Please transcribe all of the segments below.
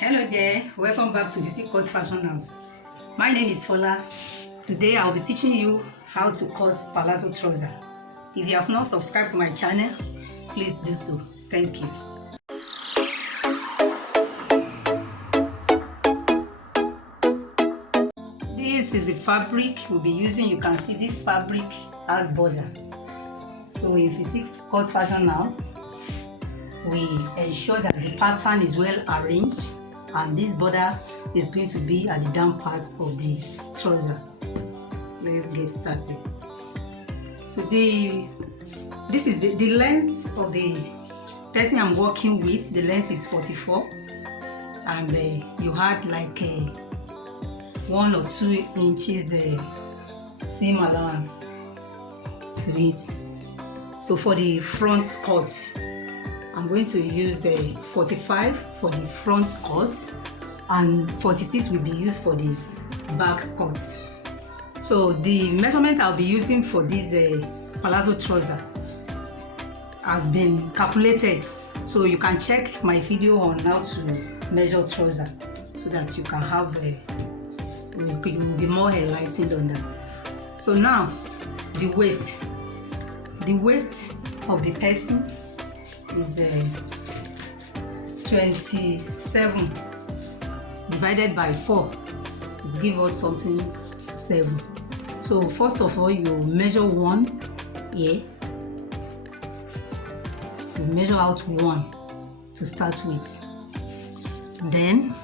Hello there, welcome back to Physique Cut Fashion House. My name is Fola. Today I'll be teaching you how to cut palazzo trouser. If you have not subscribed to my channel, please do so. Thank you. This is the fabric we'll be using. You can see this fabric has border. So in Physique Cut Fashion House, we ensure that the pattern is well arranged and this border is going to be at the down parts of the trouser. Let's get started. So this is the length of the person I'm working with. The length is 44 and you had like 1 or 2 inches seam allowance to it. So for the front cut, I'm going to use 45 for the front cut and 46 will be used for the back cut. So the measurement I'll be using for this palazzo trouser has been calculated. So you can check my video on how to measure trouser so that you can have you will be more enlightened on that. So now the waist of the person is 27 divided by 4. It gives us something 7. So first of all, you measure 1 here. You measure out 1 to start with. Then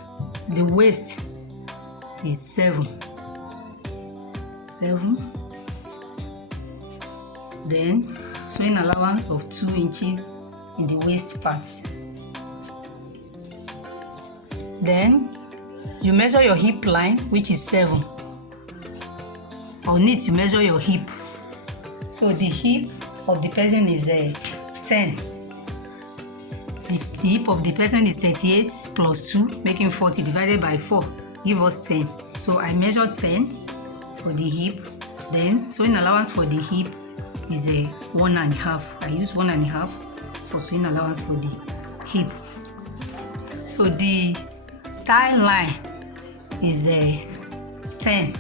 the waist is 7. Then sewing allowance of 2 inches in the waist part. Then you measure your hip line, which is 7. On it you measure your hip. So the hip of the person is 10. The hip of the person is 38 plus 2, making 40 divided by 4, give us 10. So I measure 10 for the hip. Then sewing allowance for the hip is 1.5. I use 1.5 for sewing allowance for the hip. So the thigh line is 10.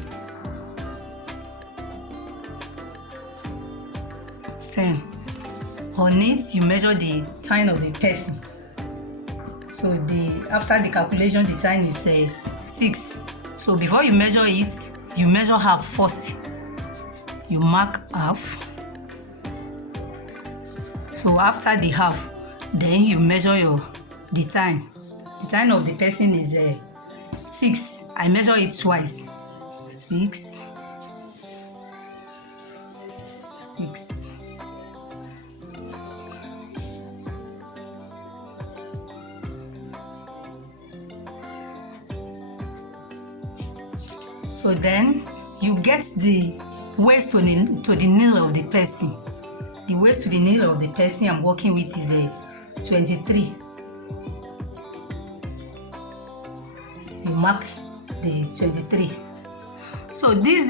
On it you measure the thigh of the person. So after the calculation, the thigh is 6. So before you measure it, you measure half first. You mark half. So after the half, then you measure the thigh. The thigh of the person is 6. I measure it twice. 6. So then you get the waist to the knee of the person. The waist to the knee of the person I'm working with is 23. You mark the 23. So this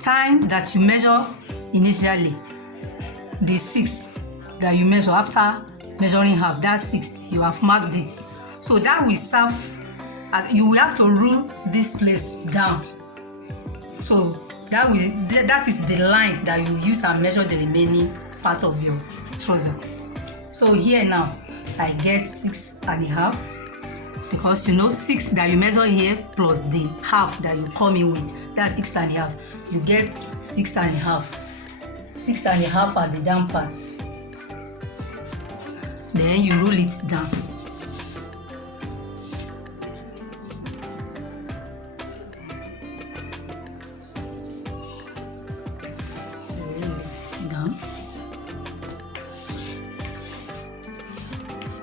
time that you measure initially, the 6 that you measure after measuring half, that's 6. You have marked it. So that will serve. You will have to rule this place down. So that is the line that you use and measure the remaining part of your trouser. So here now I get 6.5, because 6 that you measure here plus the half that you come in with, that's 6.5. You get 6.5. 6.5 at the down part. Then you roll it down.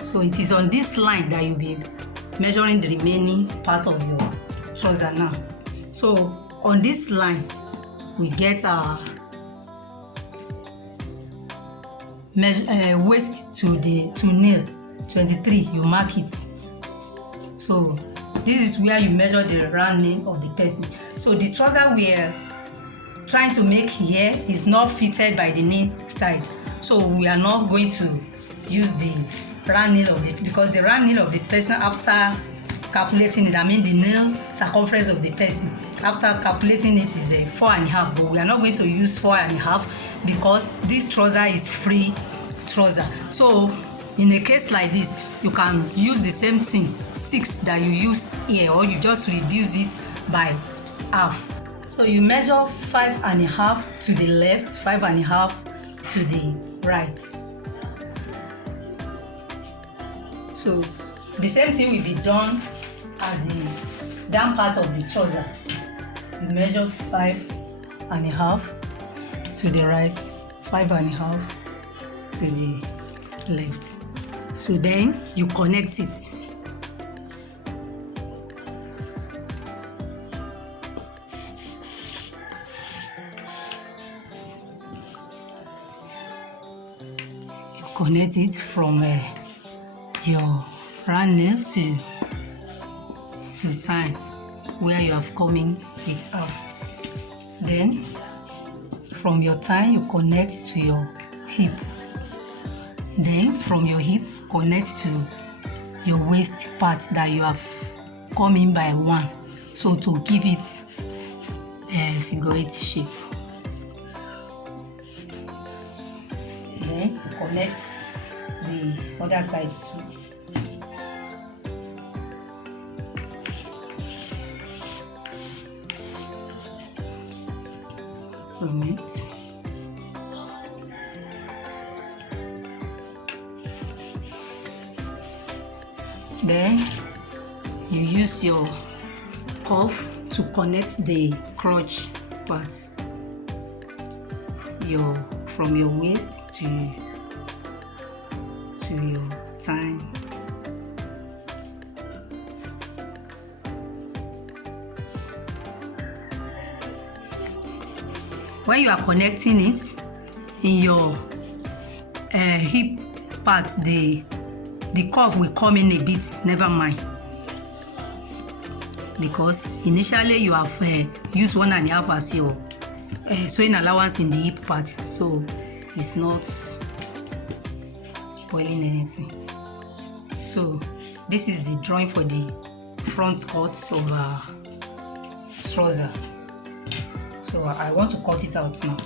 So it is on this line that you'll be measuring the remaining part of your trouser now. So on this line, we get our waist to nail 23. You mark it. So this is where you measure the round nail of the person. So the trouser we are trying to make here is not fitted by the knee side. So we are not going to use the round nail of the, because the round nail of the person, after calculating it, I mean the nail circumference of the person, after calculating it is 4.5, but we are not going to use 4.5 because this trouser is free trouser. So in a case like this, you can use the same thing, 6 that you use here, or you just reduce it by half. So you measure 5.5 to the left, 5.5 to the right. So the same thing will be done at the down part of the trouser. You measure 5.5 to the right, 5.5 to the left. So then you connect it. You connect it from your round nail to time where you have coming it up. Then from your time you connect to your hip. Then from your hip connect to your waist part that you have come in by 1, so to give it a figure 8 shape. Then connect the other side too. From it. Then you use your cuff to connect the crotch part, from your waist to your thigh. When you are connecting it in your hip part, the curve will come in a bit, never mind, because initially you have used 1.5 as your sewing allowance in the hip part, so it's not spoiling anything. So this is the drawing for the front cut of our trouser. So I want to cut it out now.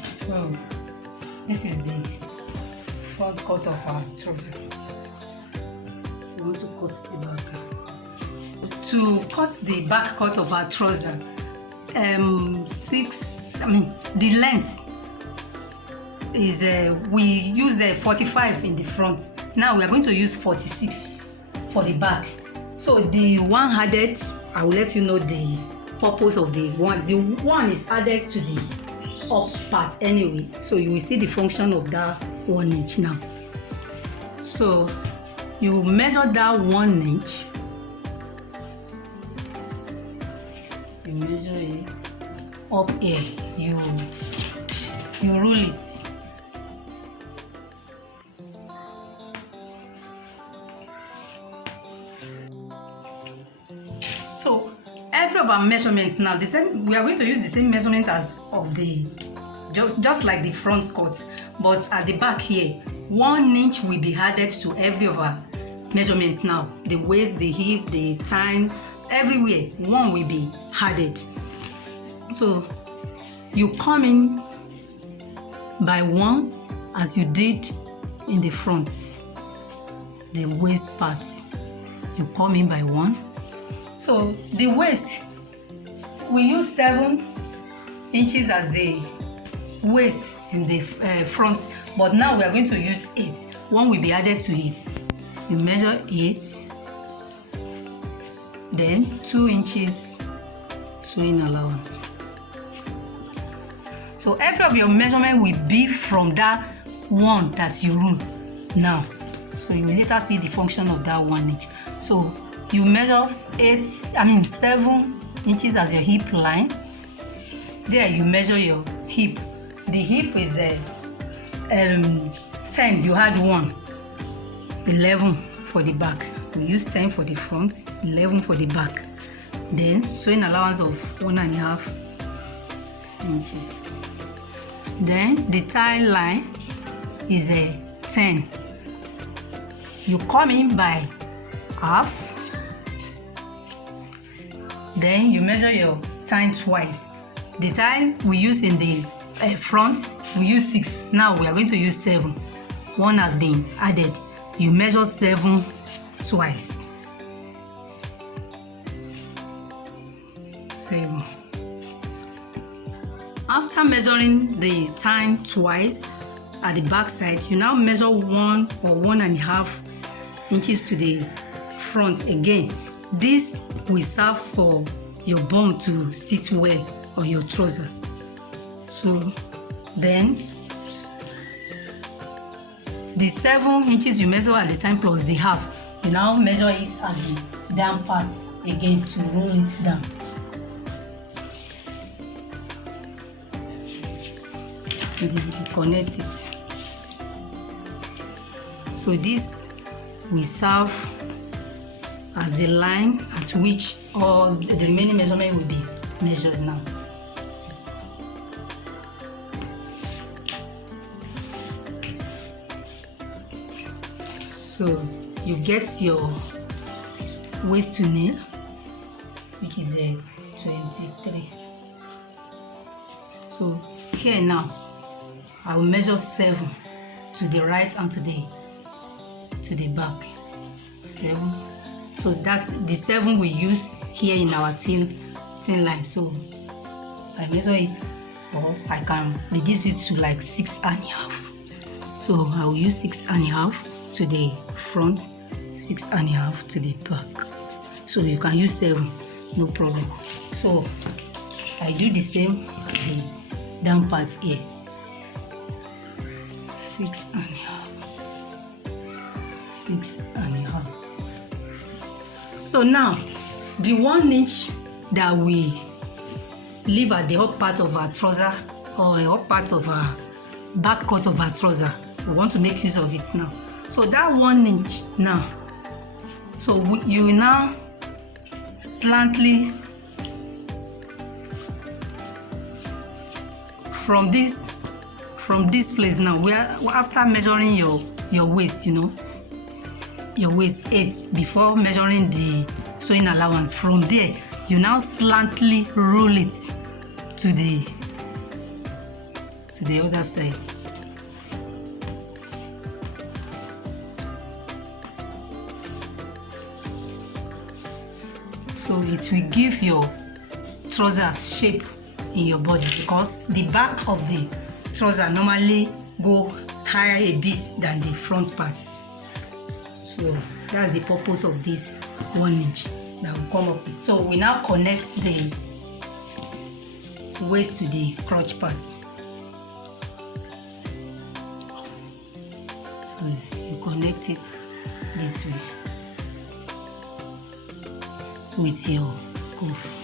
So this is the front cut of our trouser. We want to cut the back. To cut the back cut of our trouser, the length is we use 45 in the front. Now we are going to use 46 for the back. So the one added, I will let you know the purpose of the one. The one is added to the up part anyway, so you will see the function of that 1 inch now. So you measure that 1 inch, you measure it up here, you rule it. So every of our measurements now, the same, we are going to use the same measurement as of the just like the front cut, but at the back here 1 inch will be added to every of our measurements now. The waist, the hip, the thigh, everywhere 1 will be added. So you come in by 1 as you did in the front. The waist part, you come in by 1. So the waist, we use 7 inches as the waist in the front, but now we are going to use 8. 1 will be added to it. You measure 8, then 2 inches sewing allowance. So every of your measurement will be from that 1 that you rule now. So you will later see the function of that 1 inch. So you measure 7 inches as your hip line. There you measure your hip. The hip is 10, you add 1, 11 for the back. We use 10 for the front, 11 for the back. Then sewing allowance of 1.5 inches. Then the tie line is a 10. You come in by half. Then you measure your tie twice. The tie we use in the front, we use 6. Now we are going to use 7. 1 has been added. You measure 7 twice. 7. After measuring the tie twice at the back side, you now measure 1 or 1.5 inches to the front again. This will serve for your bum to sit well on your trouser. So then the 7 inches you measure at the time plus the half, you now measure it as the down part again to roll it down. And then you connect it. So this will serve as the line at which all the remaining measurement will be measured now. So you get your waist to nail, which is a 23. So here now, I will measure 7 to the right and to the back. 7. So that's the 7 we use here in our thin line. So I measure it, or I can reduce it to like 6.5. So I will use 6.5 to the front, 6.5 to the back. So you can use 7, no problem. So I do the same at the down part here. 6.5. 6.5. So now the 1 inch that we leave at the up part of our trouser, or up part of our back cut of our trouser, we want to make use of it now. So that 1 inch now, so you now slantly from this place now, where after measuring your waist, you know, your waist 8 before measuring the sewing allowance, from there you now slantly roll it to the other side. So it will give your trousers shape in your body, because the back of the trouser normally go higher a bit than the front part. So that's the purpose of this 1 inch that we come up with. So we now connect the waist to the crotch part. So you connect it this way with your cuff.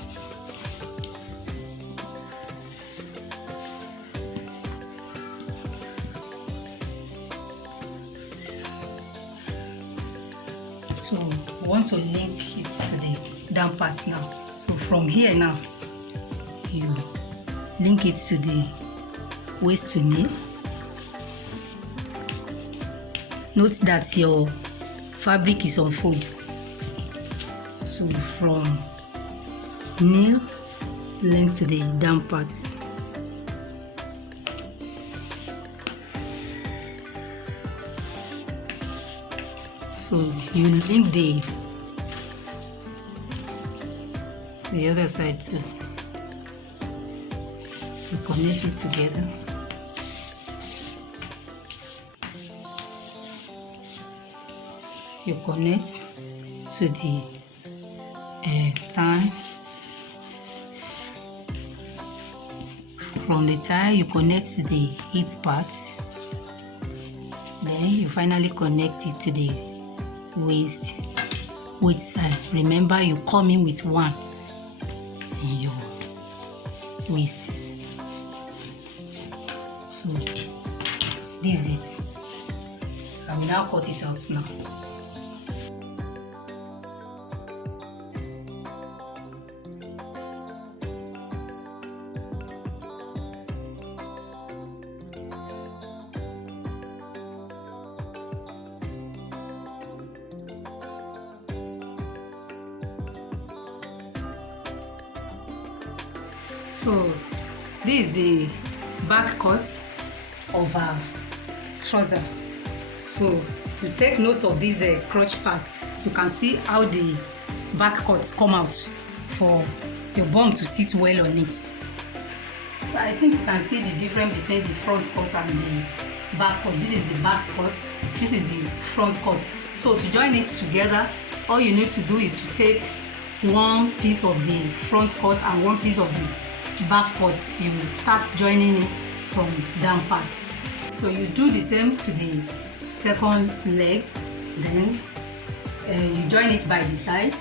So we want to link it to the down part now. So from here now, you link it to the waist to nail. Note that your fabric is on fold. So from nail link to the down part. So you link the other side too. You connect it together. You connect to the tie. From the tie, you connect to the hip part. Then you finally connect it to the waist side. Remember, you come in with 1 in your waist. So this is it. will now cut it out now. So this is the back cut of our trouser. So you take note of this crotch part. You can see how the back cuts come out for your bum to sit well on it. So I think you can see the difference between the front cut and the back cut. This is the back cut, this is the front cut. So to join it together, all you need to do is to take one piece of the front cut and one piece of the back cut. You start joining it from down part. So you do the same to the second leg, then you join it by the side,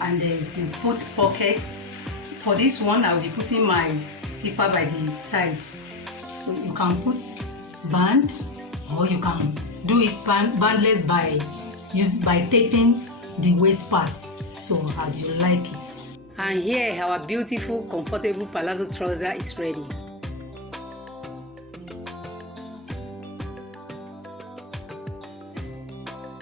and then you put pockets. For this one, I will be putting my zipper by the side. So you can put band, or you can do it bandless by taping the waist part, so as you like it. And here our beautiful comfortable palazzo trouser is ready.